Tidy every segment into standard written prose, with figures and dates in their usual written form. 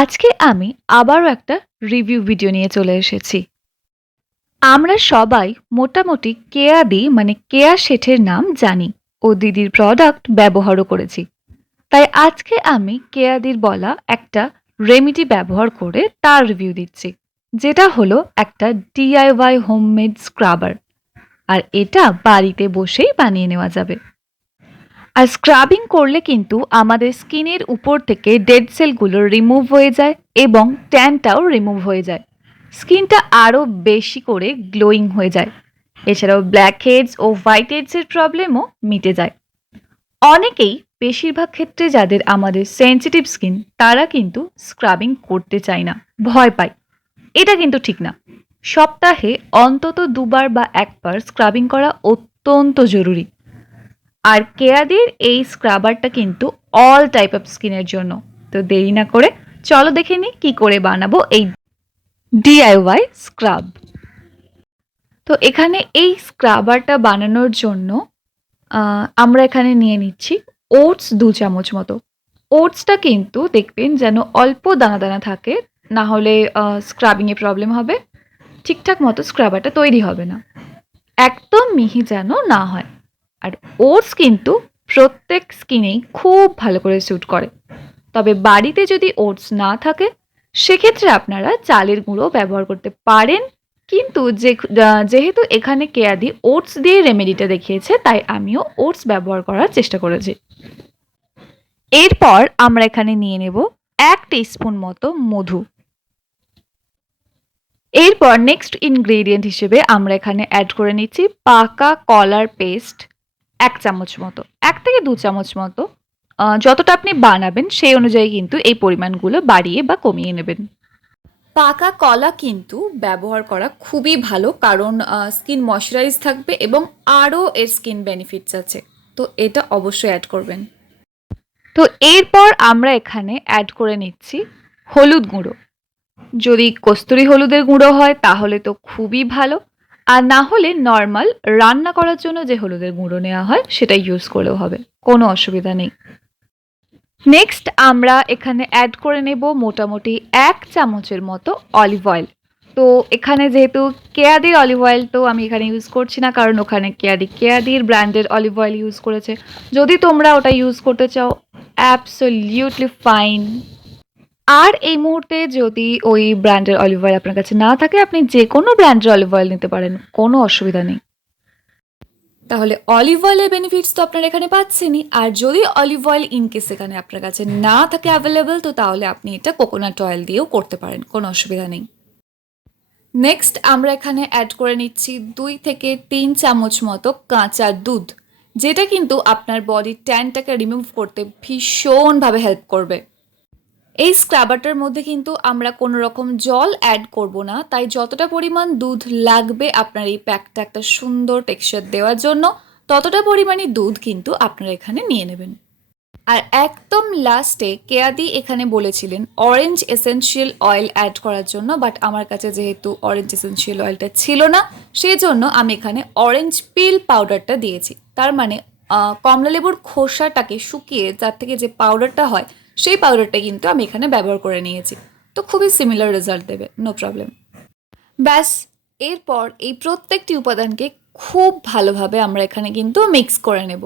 আজকে আমি আবারও একটা রিভিউ ভিডিও নিয়ে চলে এসেছি। আমরা সবাই মোটামুটি কেয়া দি মানে কেয়া শেঠের নাম জানি ও দিদির প্রোডাক্ট ব্যবহারও করেছি। তাই আজকে আমি কেয়াদির বলা একটা রেমেডি ব্যবহার করে তার রিভিউ দিচ্ছি, যেটা হলো একটা ডিআইওয়াই হোমমেড স্ক্রাবার। আর এটা বাড়িতে বসেই বানিয়ে নেওয়া যাবে। আর স্ক্রাবিং করলে কিন্তু আমাদের স্কিনের উপর থেকে ডেড সেলগুলো রিমুভ হয়ে যায় এবং ট্যানটাও রিমুভ হয়ে যায়। স্কিনটা আরও বেশি করে গ্লোয়িং হয়ে যায়। এছাড়াও ব্ল্যাক হেডস ও হোয়াইট হেডসের প্রবলেমও মিটে যায়। অনেকেই, বেশিরভাগ ক্ষেত্রে যাদের আমাদের সেনসিটিভ স্কিন, তারা কিন্তু স্ক্রাবিং করতে চায় না, ভয় পায়। এটা কিন্তু ঠিক না। সপ্তাহে অন্তত দুবার বা একবার স্ক্রাবিং করা অত্যন্ত জরুরি। আর কেয়াদের এই স্ক্রাবারটা কিন্তু অল টাইপ অফ স্কিনের জন্য। তো দেরি না করে চলো দেখে নিই কি করে বানাবো এই ডিআইওয়াই স্ক্রাব। তো এখানে এই স্ক্রাবারটা বানানোর জন্য আমরা এখানে নিয়ে নিচ্ছি ওটস 2 চামচ মতো। ওটসটা কিন্তু দেখবেন যেন অল্প দানা দানা থাকে, না হলে স্ক্রাবিংয়ে প্রবলেম হবে, ঠিকঠাক মতো স্ক্রাবারটা তৈরি হবে না। একদম মিহি যেন না হয়। আর ওটস কিন্তু প্রত্যেক স্কিনেই খুব ভালো করে স্যুট করে। তবে বাড়িতে যদি ওটস না থাকে, সেক্ষেত্রে আপনারা চালের গুঁড়ো ব্যবহার করতে পারেন। কিন্তু যেহেতু এখানে কেয়াদি ওটস দিয়ে রেমেডিটা দেখিয়েছে, তাই আমিও ওটস ব্যবহার করার চেষ্টা করেছি। এরপর আমরা এখানে নিয়ে নেব 1 টিস্পুন মতো মধু। এরপর নেক্সট ইনগ্রেডিয়েন্ট হিসেবে আমরা এখানে অ্যাড করে নিচ্ছি পাকা কলার পেস্ট 1 চামচ মতো, 1 থেকে 2 চামচ মতো। যতটা আপনি বানাবেন সেই অনুযায়ী কিন্তু এই পরিমাণগুলো বাড়িয়ে বা কমিয়ে নেবেন। পাকা কলা কিন্তু ব্যবহার করা খুবই ভালো, কারণ স্কিন ময়শ্চারাইজ থাকবে এবং আরও এর স্কিন বেনিফিটস আছে। তো এটা অবশ্যই অ্যাড করবেন। তো এরপর আমরা এখানে অ্যাড করে নিচ্ছি হলুদ গুঁড়ো। যদি কস্তুরি হলুদের গুঁড়ো হয় তাহলে তো খুবই ভালো, আর না হলে নর্মাল রান্না করার জন্য যে হলুদের গুঁড়ো নেওয়া হয় সেটা ইউজ করলেও হবে, কোনো অসুবিধা নেই। নেক্সট আমরা এখানে অ্যাড করে নেব মোটামুটি 1 চামচের মতো অলিভ অয়েল। তো এখানে যেহেতু কেয়াদির অলিভ অয়েল তো আমি এখানে ইউজ করছি না, কারণ ওখানে কেয়াদির ব্র্যান্ডের অলিভ অয়েল ইউজ করেছে। যদি তোমরা ওটা ইউজ করতে চাও, অ্যাবসলিউটলি ফাইন। আর এই মুহূর্তে যদি ওই ব্র্যান্ডের অলিভ অয়েল আপনার কাছে না থাকে, আপনি যে কোনো ব্র্যান্ডের অলিভ অয়েল নিতে পারেন, কোনো অসুবিধা নেই। তাহলে অলিভ অয়েলের বেনিফিটস তো আপনারা এখানে পাচ্ছেনই। আর যদি অলিভ অয়েল ইনকেস এখানে আপনার কাছে না থাকে অ্যাভেলেবেল, তো তাহলে আপনি এটা কোকোনাট অয়েল দিয়েও করতে পারেন, কোনো অসুবিধা নেই। নেক্সট আমরা এখানে অ্যাড করে নিচ্ছি 2 থেকে 3 চামচ মতো কাঁচা দুধ, যেটা কিন্তু আপনার বডির ট্যানটাকে রিমুভ করতে ভীষণভাবে হেল্প করবে। এই স্ক্রাবারটার মধ্যে কিন্তু আমরা কোনো রকম জল অ্যাড করব না, তাই যতটা পরিমাণ দুধ লাগবে আপনার এই প্যাকটা একটা সুন্দর টেক্সচার দেওয়ার জন্য, ততটা পরিমাণই দুধ কিন্তু আপনারা এখানে নিয়ে নেবেন। আর একদম লাস্টে কেয়াদি এখানে বলেছিলেন অরেঞ্জ এসেনশিয়াল অয়েল অ্যাড করার জন্য, বাট আমার কাছে যেহেতু অরেঞ্জ এসেনশিয়াল অয়েলটা ছিল না, সেই জন্য আমি এখানে অরেঞ্জ পিল পাউডারটা দিয়েছি। তার মানে কমলা লেবুর খোসাটাকে শুকিয়ে তার থেকে যে পাউডারটা হয়, সেই পাউডারটা কিন্তু আমি এখানে ব্যবহার করে নিয়েছি। তো খুবই সিমিলার রেজাল্ট দেবে, নো প্রবলেম। ব্যাস, এরপর এই প্রত্যেকটি উপাদানকে খুব ভালোভাবে আমরা এখানে কিন্তু মিক্স করে নেব।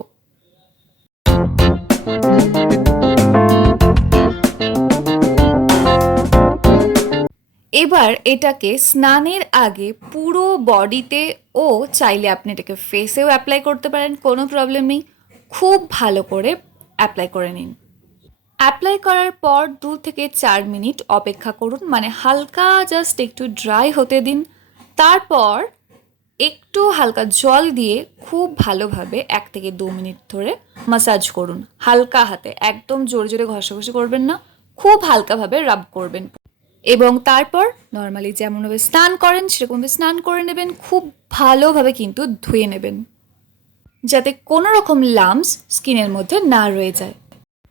এবার এটাকে স্নানের আগে পুরো বডিতে, ও চাইলে আপনি এটাকে ফেসেও অ্যাপ্লাই করতে পারেন, কোনো প্রবলেম নেই, খুব ভালো করে অ্যাপ্লাই করে নিন। অ্যাপ্লাই করার পর 2 থেকে 4 মিনিট অপেক্ষা করুন, মানে হালকা জাস্ট একটু ড্রাই হতে দিন। তারপর একটু হালকা জল দিয়ে খুব ভালোভাবে 1 থেকে 2 মিনিট ধরে মাসাজ করুন হালকা হাতে, একদম জোরে জোরে ঘষাঘষি করবেন না, খুব হালকাভাবে রাব করবেন। এবং তারপর নর্মালি যেমনভাবে স্নান করেন সেরকমভাবে স্নান করে নেবেন, খুব ভালোভাবে কিন্তু ধুয়ে নেবেন, যাতে কোনো রকম লাম্পস স্কিনের মধ্যে না রয়ে যায়।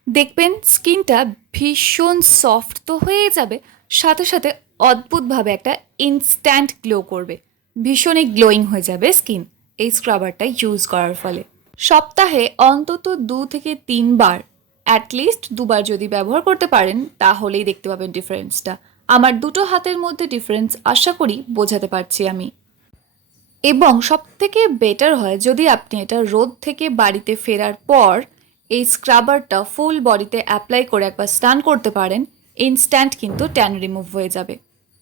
দেখবেন স্কিনটা ভীষণ সফট তো হয়ে যাবে, সাথে সাথে অদ্ভুতভাবে একটা ইনস্ট্যান্ট গ্লো করবে, ভীষণই গ্লোয়িং হয়ে যাবে স্কিন এই স্ক্রাবারটা ইউজ করার ফলে। সপ্তাহে অন্তত 2 থেকে 3 বার অ্যাটলিস্ট ২ বার যদি ব্যবহার করতে পারেন তাহলেই দেখতে পাবেন ডিফারেন্সটা। আমার দুটো হাতের মধ্যে ডিফারেন্স আশা করি বোঝাতে পারছি আমি। এবং সবথেকে বেটার হয় যদি আপনি এটা রোদ থেকে বাড়িতে ফেরার পর এই স্ক্রাবারটা ফুল বডিতে অ্যাপ্লাই করে একবার স্নান করতে পারেন, ইনস্ট্যান্ট কিন্তু ট্যান রিমুভ হয়ে যাবে।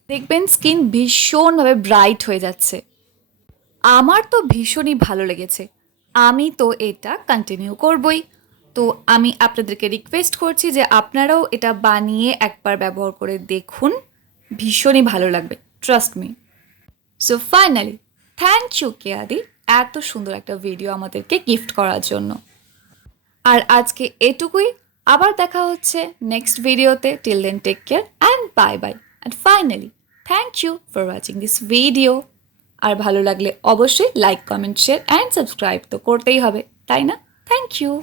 দেখবেন স্কিন ভীষণভাবে ব্রাইট হয়ে যাচ্ছে। আমার তো ভীষণই ভালো লেগেছে। আমি তো এটা কন্টিনিউ করবই। তো আমি আপনাদেরকে রিকোয়েস্ট করছি যে আপনারাও এটা বানিয়ে একবার ব্যবহার করে দেখুন। ভীষণই ভালো লাগবে। Trust me. So finally thank you কেয়াদি, এত সুন্দর একটা ভিডিও আমাদেরকে গিফট করার জন্য। আর আজকে এটুকুই। আবার দেখা হচ্ছে নেক্সট ভিডিওতে। Till then take care and bye bye. And finally thank you for watching this video. আর ভালো লাগলে অবশ্যই like, comment, share and subscribe তো করতেই হবে, তাই না? Thank you.